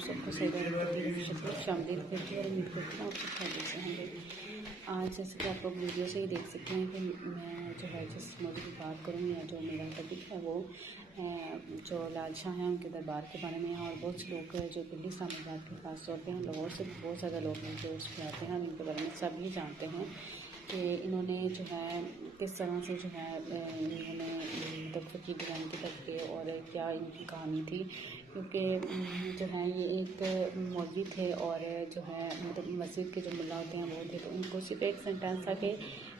सबको सही शामिल करती है और उम्मीद करती हूँ आप सब खैरियत से होंगे। आज जैसे कि आप लोग वीडियो से ही देख सकते हैं कि मैं जो है जिस मौजूद की बात करूँगी या जो मेरा टॉपिक है वो जो लाल शाह हैं उनके दरबार के बारे में है। और बहुत से लोग जो दिल्ली इस्लामाबाद के खास तौर पे हैं, लाहौर से बहुत ज़्यादा लोग हैं जो उस पर आते हैं, इनके बारे में सभी जानते हैं कि इन्होंने जो है किस तरह से जो है इन्होंने मतलब फ़कीर डिज़ाइन की तरफ गए और क्या इनकी कहानी थी। क्योंकि जो है ये एक मौलवी थे और जो है मतलब मस्जिद के जो मुल्ला होते हैं वो थे, तो उनको सिर्फ एक सेंटेंस था कि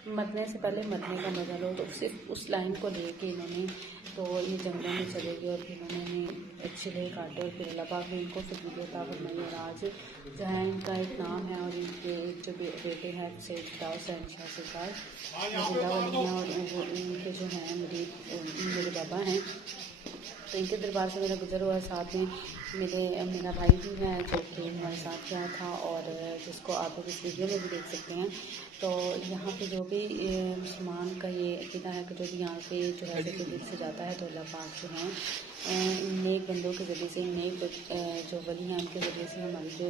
मरने से पहले मरने का मजा लो, तो सिर्फ उस लाइन को लेके इन्होंने तो ये जंगलों में चले गए और फिर उन्होंने छिले काटे और फिर अल्लाह पाक ने इनको फिर वीडियो फरमाई। और आज जो है इनका एक नाम है और इनके एक जो बेटे हैं सैयद दाऊद शाह सरकार जिंदा वाली हैं और वो इनके जो हैं मेरे बाबा हैं। तो इनके दरबार से मेरा गुजर हुआ, साथ में मेरा भाई भी है जो कि हमारे साथ गया था और जिसको आप लोग इस वीडियो में भी देख सकते हैं। तो यहाँ पे जो भी मुसलमान का ये अक़ीदा है कि जो भी यहाँ पे जो है दिल से जाता है तो अल्लाह पाक जो है नेक बंदों के ज़रिए से नेक जो वली हैं उनके ज़रिए से हमारी जो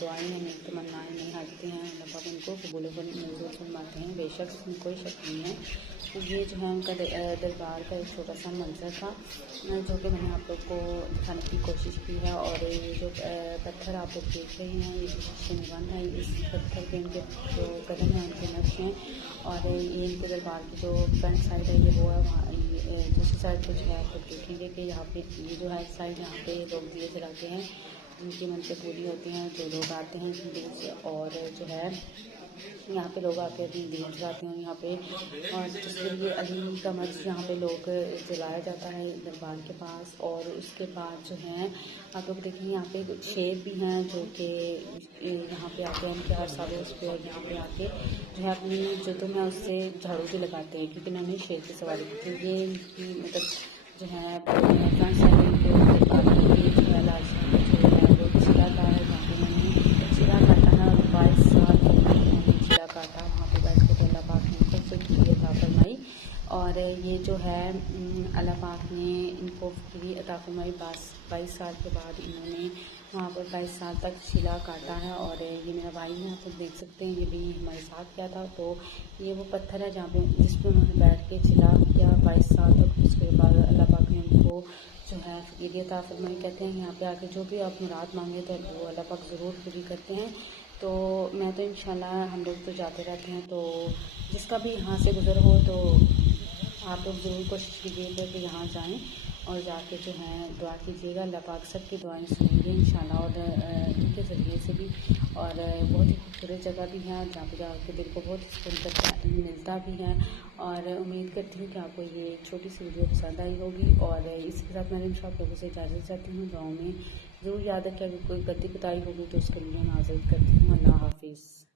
दुआएँ हैं, नेक तमन्नाएँ, नेक हाजतें हैं, अल्लाह पाक उनको कबूल मंजूर फरमाते हैं। बेशक इसमें कोई शक नहीं है। तो ये जो है उनका दरबार का एक छोटा सा मंजर था जो कि मैंने आप लोग को दिखाने की कोशिश की है। और ये जो पत्थर आप लोग देख रहे हैं ये शिनवन है, इस पत्थर पे इनके जो कदम हैं उनके नक्श हैं। और ये इनके दरबार की जो फ्रंट साइड है ये वो है, वहाँ दूसरी साइड पर जो है आप लोग देखेंगे कि यहाँ पे ये जो है साइड यहाँ पे लोग दिए जलाते हैं, उनकी मनतें पूरी होती हैं। जो लोग आते हैं दूर से और जो है यहाँ पे लोग आके अपनी दिए जलाते हैं यहाँ पे। और जिसके लिए अली का मस्जिद यहाँ पे लोग जलाया जाता है दरबार के पास। और उसके बाद जो है आप लोग देखेंगे यहाँ पे कुछ शेर भी हैं जो कि यहाँ पे आके उनके हर साल उस पर और यहाँ पे आके जो है अपनी जुतों में उससे झाड़ू भी लगाते हैं क्योंकि उन्होंने शेर की सवारी की थी। ये इनकी मतलब जो है फ्रंट साइड इनके जो है लाल शाह का जो है वो छिला का है, जहाँ पे उन्होंने छिला काटा है और 22 साल उन्होंने छिला काटा वहाँ पे बैठ के, तो अल्लाह पाक ने इनको फ़िक्री अता फरमाई। और ये जो है अल्लाह पाक ने इनको फ़िक्री अता फरमाई 22 साल के बाद इन्होंने वहाँ पर 22 साल तक छिला काटा है। और ये मेरा भाई है, आप लोग देख सकते हैं, ये भी हमारे साथ किया था। तो ये वो पत्थर है जहाँ पे जिस पर उन्होंने बैठ के छिला किया 22 साल तक। उसके बाद अल्लाह पाक ने उनको जो है फ़िक्री अता फरमाई। कहते हैं यहाँ पे आके जो भी आप मुराद मांगे तो वो अल्लाह पाक ज़रूर पूरी करते हैं। तो मैं तो इंशाल्लाह हम लोग तो जाते रहते हैं, तो जिसका भी यहाँ से गुज़र हो तो आप लोग ज़रूर कोशिश कीजिएगा कि यहाँ जाएं और जाके जो है दुआ कीजिएगा। अल्लाह पाक सबकी दुआएं सुनेंगे इंशाल्लाह। और इनके ज़रिए से भी और बहुत ही खूबसूरत जगह भी है जहाँ पे जाके दिल को बहुत सुकून मिलता भी है। और उम्मीद करती हूँ कि आपको ये छोटी सी वीडियो पसंद आई होगी। और इसके साथ मैंने आप लोगों से इजाज़त चाहती हूँ। गाँव में ज़रूर याद रखें अगर कोई गलती बताई होगी तो उसके लिए मैं माज़रत करती हूँ। अल्लाह हाफिज़।